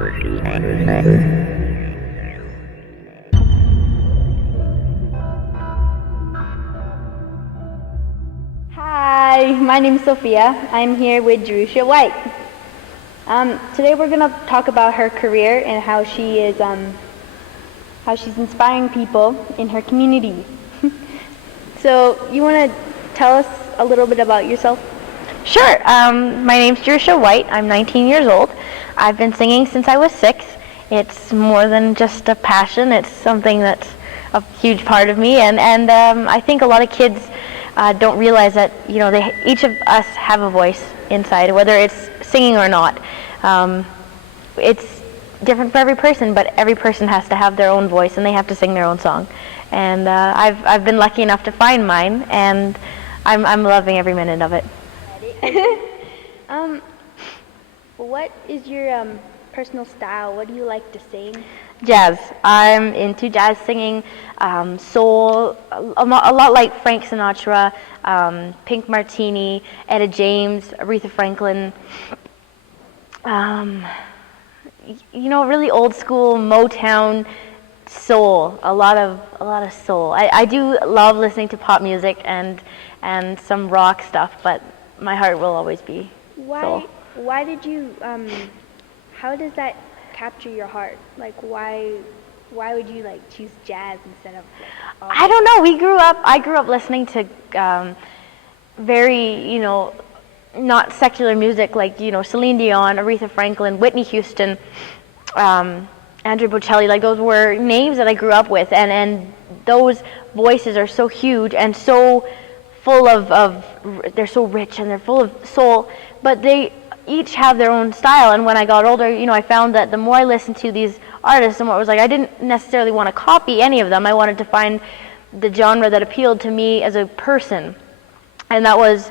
Hi, my name is Sophia. I'm here with Jerusha White. Today we're going to talk about her career and how she's inspiring people in her community. So you want to tell us a little bit about yourself? Sure. My name's Jerusha White. I'm 19 years old. I've been singing since I was 6. It's more than just a passion. It's something that's a huge part of me, and I think a lot of kids don't realize that each of us have a voice inside, whether it's singing or not. It's different for every person, but every person has to have their own voice, and they have to sing their own song. And I've been lucky enough to find mine, and I'm loving every minute of it. What is your personal style? What do you like to sing? Jazz. I'm into jazz singing, soul, a lot like Frank Sinatra, Pink Martini, Etta James, Aretha Franklin. Really old school Motown soul. A lot of soul. I do love listening to pop music and some rock stuff, but my heart will always be soul. Why did you? How does that capture your heart? Like, why would you choose jazz instead of? I don't know. I grew up listening to very not secular music like Celine Dion, Aretha Franklin, Whitney Houston, Andrea Bocelli. Like, those were names that I grew up with, and those voices are so huge and so full of they're so rich and they're full of soul, but they each have their own style. And when I got older, I found that the more I listened to these artists, the more it was like I didn't necessarily want to copy any of them. I wanted to find the genre that appealed to me as a person, and that was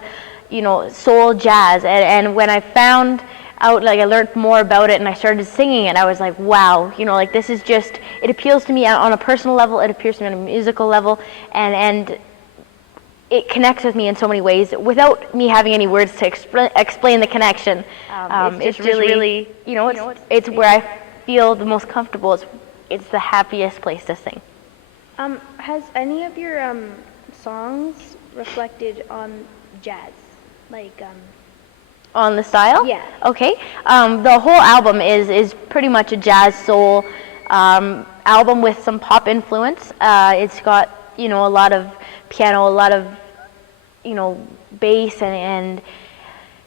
soul jazz. And when I found out, I learned more about it and I started singing it, I was like, wow, this is just, it appeals to me on a personal level, it appeals to me on a musical level, and it connects with me in so many ways without me having any words to explain the connection. It's just really it's where I feel the most comfortable. It's the happiest place to sing. Has any of your songs reflected on jazz? On the style? Yeah. Okay. The whole album is pretty much a jazz soul album with some pop influence. It's got a lot of piano, a lot of bass, and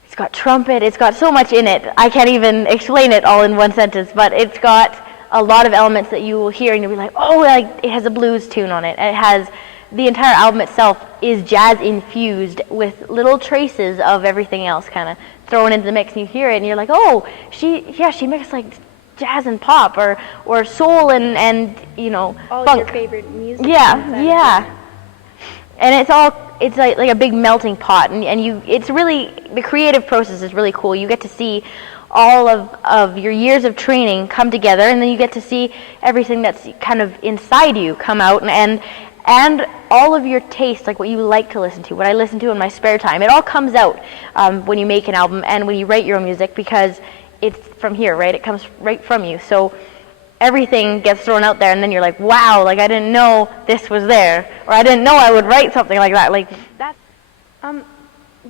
it's got trumpet. It's got so much in it. I can't even explain it all in one sentence, but it's got a lot of elements that you will hear and you'll be like, oh, it has a blues tune on it. And it has, the entire album itself is jazz infused with little traces of everything else kind of thrown into the mix, and you hear it and you're like, oh, she mixed jazz and pop or soul and all funk. Your favorite music. Yeah. And it's like a big melting pot, and it's really, the creative process is really cool. You get to see all of your years of training come together, and then you get to see everything that's kind of inside you come out, and all of your taste, like what you like to listen to, what I listen to in my spare time. It all comes out when you make an album and when you write your own music, because it's from here, right? It comes right from you. So everything gets thrown out there, and then you're like, wow, I didn't know this was there, or I didn't know I would write something like that.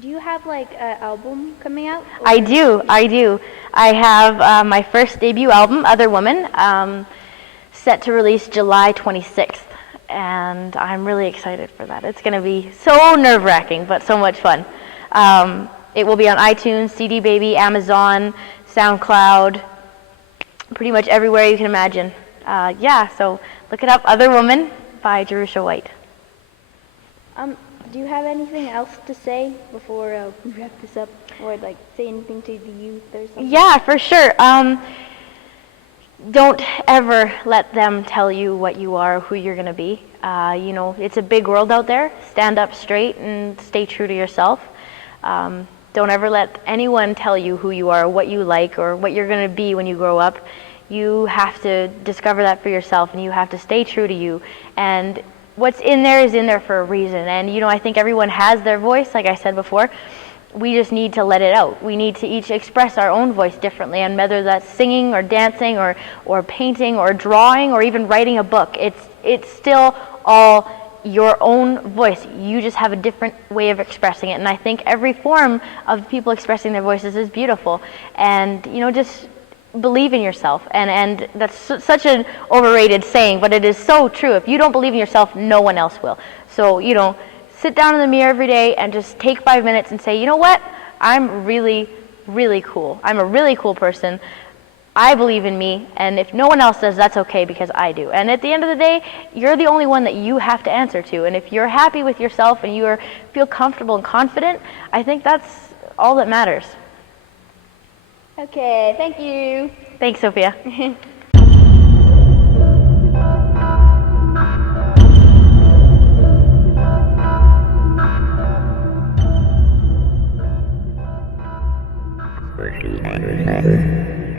Do you have an album coming out? I do. I have my first debut album, Other Woman, set to release July 26th, and I'm really excited for that. It's going to be so nerve-wracking, but so much fun. It will be on iTunes, CD Baby, Amazon, SoundCloud, pretty much everywhere you can imagine. So look it up, Other Woman by Jerusha White. Do you have anything else to say before we wrap this up, or say anything to the youth or something? Yeah, for sure. Don't ever let them tell you what you are or who you're going to be. It's a big world out there. Stand up straight and stay true to yourself. Don't ever let anyone tell you who you are, or what you like, or what you're going to be when you grow up. You have to discover that for yourself, and you have to stay true to you. And what's in there is in there for a reason. And I think everyone has their voice, like I said before, we just need to let it out. We need to each express our own voice differently, and whether that's singing or dancing or painting or drawing or even writing a book, it's still all your own voice. You just have a different way of expressing it, and I think every form of people expressing their voices is beautiful. And just believe in yourself, and that's such an overrated saying, but it is so true. If you don't believe in yourself, no one else will. So sit down in the mirror every day and just take 5 minutes and say, you know what, I'm really, really cool. I'm a really cool person. I believe in me, and if no one else does, that's okay, because I do. And at the end of the day, you're the only one that you have to answer to. And if you're happy with yourself and you feel comfortable and confident, I think that's all that matters. Okay, thank you. Thanks, Sophia. Jerusha.